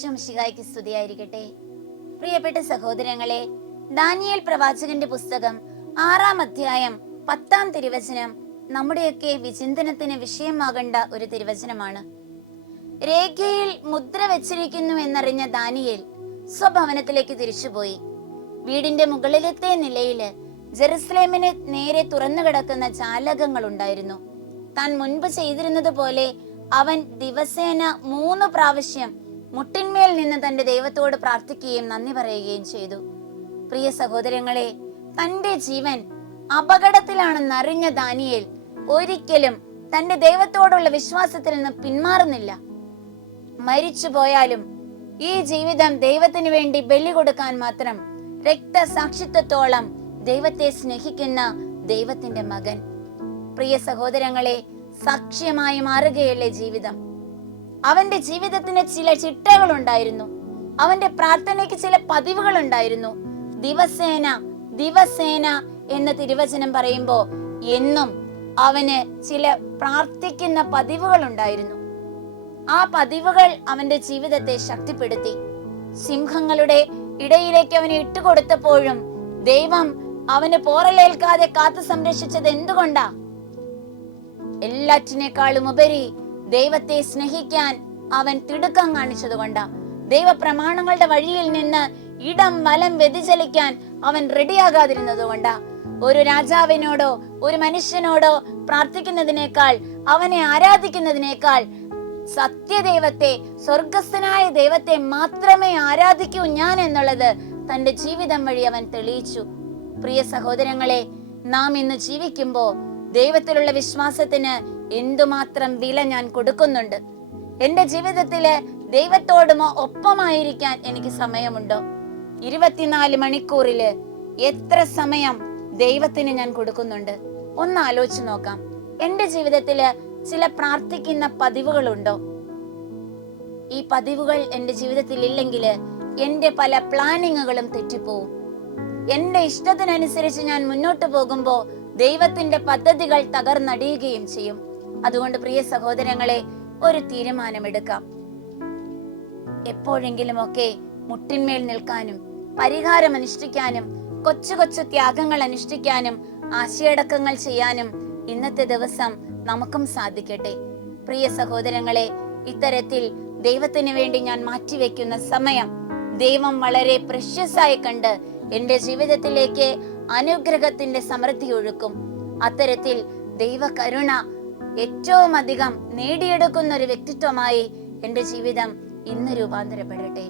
ഈശോ ശികായ്ക്ക് സ്തുതിയായിരിക്കട്ടെ. പ്രിയപ്പെട്ട സഹോദരങ്ങളെ ദാനിയേൽ പ്രവാചകന്റെ പുസ്തകം ആറാം അധ്യായം പത്താം തിരുവചനം നമ്മുടെയൊക്കെ വിചിന്തനത്തിന് വിഷയമാകേണ്ട ഒരു തിരുവചനമാണ്. രേഖയിൽ മുദ്ര വെച്ചിരിക്കുന്നു എന്നറിഞ്ഞ ദാനിയേൽ സ്വഭവനത്തിലേക്ക് തിരിച്ചുപോയി. വീടിന്റെ മുകളിലത്തെ നിലയിൽ ജെറുസലേമിന് നേരെ തുറന്നു കിടക്കുന്ന ജാലകങ്ങൾ ഉണ്ടായിരുന്നു. താൻ മുൻപ് ചെയ്തിരുന്നത് പോലെ അവൻ ദിവസേന മൂന്ന് പ്രാവശ്യം മുട്ടിന്മേൽ നിന്ന് തന്റെ ദൈവത്തോട് പ്രാർത്ഥിക്കുകയും നന്ദി പറയുകയും ചെയ്തു. പ്രിയ സഹോദരങ്ങളെ തന്റെ ജീവൻ അപകടത്തിലാണെന്ന് അറിഞ്ഞ ദാനിയേൽ ഒരിക്കലും തന്റെ ദൈവത്തോടുള്ള വിശ്വാസത്തിൽ നിന്ന് പിന്മാറുന്നില്ല. മരിച്ചു പോയാലും ഈ ജീവിതം ദൈവത്തിന് വേണ്ടി ബലി കൊടുക്കാൻ മാത്രം രക്തസാക്ഷിത്വത്തോളം ദൈവത്തെ സ്നേഹിക്കുന്ന ദൈവത്തിന്റെ മകൻ. പ്രിയ സഹോദരങ്ങളെ സാക്ഷ്യമായി മാറുകയല്ലേ ജീവിതം? അവന്റെ ജീവിതത്തിന് ചില ചിട്ടകൾ ഉണ്ടായിരുന്നു അവന്റെ പ്രാർത്ഥനയ്ക്ക് ചില പതിവുകൾ ഉണ്ടായിരുന്നു ദിവസേന ദിവസേന എന്ന തിരുവചനം പറയുമ്പോ എന്നും അവന് ചില പ്രാർത്ഥിക്കുന്ന പതിവുകൾ ഉണ്ടായിരുന്നു ആ പതിവുകൾ അവന്റെ ജീവിതത്തെ ശക്തിപ്പെടുത്തി. സിംഹങ്ങളുടെ ഇടയിലേക്ക് അവനെ ഇട്ടുകൊടുത്തപ്പോഴും ദൈവം അവന് പോറലേൽക്കാതെ കാത്തു സംരക്ഷിച്ചത് എന്തുകൊണ്ടാ എല്ലാറ്റിനേക്കാളും ഉപരി ദൈവത്തെ സ്നേഹിക്കാൻ അവൻ തിടുക്കം കാണിച്ചതുകൊണ്ടാ. ദൈവപ്രമാണങ്ങളുടെ വഴിയിൽ നിന്ന് ഇടം വലം വ്യതിചലിക്കാൻ അവൻ റെഡിയാകാതിരുന്നത് കൊണ്ടാ ഒരു രാജാവിനോടോ ഒരു മനുഷ്യനോടോ പ്രാർത്ഥിക്കുന്നതിനേക്കാൾ അവനെ ആരാധിക്കുന്നതിനേക്കാൾ സത്യദൈവത്തെ സ്വർഗസ്ഥനായ ദൈവത്തെ മാത്രമേ ആരാധിക്കൂ ഞാൻ എന്നുള്ളത് തന്റെ ജീവിതം വഴി അവൻ തെളിയിച്ചു. പ്രിയ സഹോദരങ്ങളെ നാം ഇന്ന് ജീവിക്കുമ്പോ ദൈവത്തിലുള്ള വിശ്വാസത്തിന് എന്തുമാത്രം വില ഞാൻ കൊടുക്കുന്നുണ്ട്? എന്റെ ജീവിതത്തിൽ ദൈവത്തോടുമോ ഒപ്പമായിരിക്കാൻ എനിക്ക് സമയമുണ്ടോ? ഇരുപത്തിനാല് മണിക്കൂറിൽ എത്ര സമയം ദൈവത്തിന് ഞാൻ കൊടുക്കുന്നുണ്ട്? ഒന്ന് ആലോചിച്ച് നോക്കാം. എന്റെ ജീവിതത്തിൽ ചില പ്രാർത്ഥിക്കുന്ന പതിവുകളുണ്ടോ? ഈ പതിവുകൾ എന്റെ ജീവിതത്തിൽ ഇല്ലെങ്കിൽ എന്റെ പല പ്ലാനിങ്ങുകളും തെറ്റിപ്പോവും. എന്റെ ഇഷ്ടത്തിനനുസരിച്ച് ഞാൻ മുന്നോട്ട് പോകുമ്പോ ദൈവത്തിന്റെ പദ്ധതികൾ തകർന്നടിയുകയും ചെയ്യും. അതുകൊണ്ട് പ്രിയ സഹോദരങ്ങളെ ഒരു തീരുമാനമെടുക്കാം. എപ്പോഴെങ്കിലുമൊക്കെ മുട്ടിന്മേൽ നിൽക്കാനും പരിഹാരം അനുഷ്ഠിക്കാനും കൊച്ചു കൊച്ചു ത്യാഗങ്ങൾ അനുഷ്ഠിക്കാനും ആശയടക്കങ്ങൾ ചെയ്യാനും ഇന്നത്തെ ദിവസം നമുക്കും സാധിക്കട്ടെ. പ്രിയ സഹോദരങ്ങളെ ഇത്തരത്തിൽ ദൈവത്തിന് വേണ്ടി ഞാൻ മാറ്റിവെക്കുന്ന സമയം ദൈവം വളരെ പ്രഷ്യസായി കണ്ട് എന്റെ ജീവിതത്തിലേക്ക് അനുഗ്രഹത്തിന്റെ സമൃദ്ധി ഒഴുക്കും. അത്തരത്തിൽ ദൈവകരുണ ഏറ്റവും അധികം നേടിയെടുക്കുന്ന ഒരു വ്യക്തിത്വമായി എന്റെ ജീവിതം ഇന്ന് രൂപാന്തരപ്പെടട്ടെ.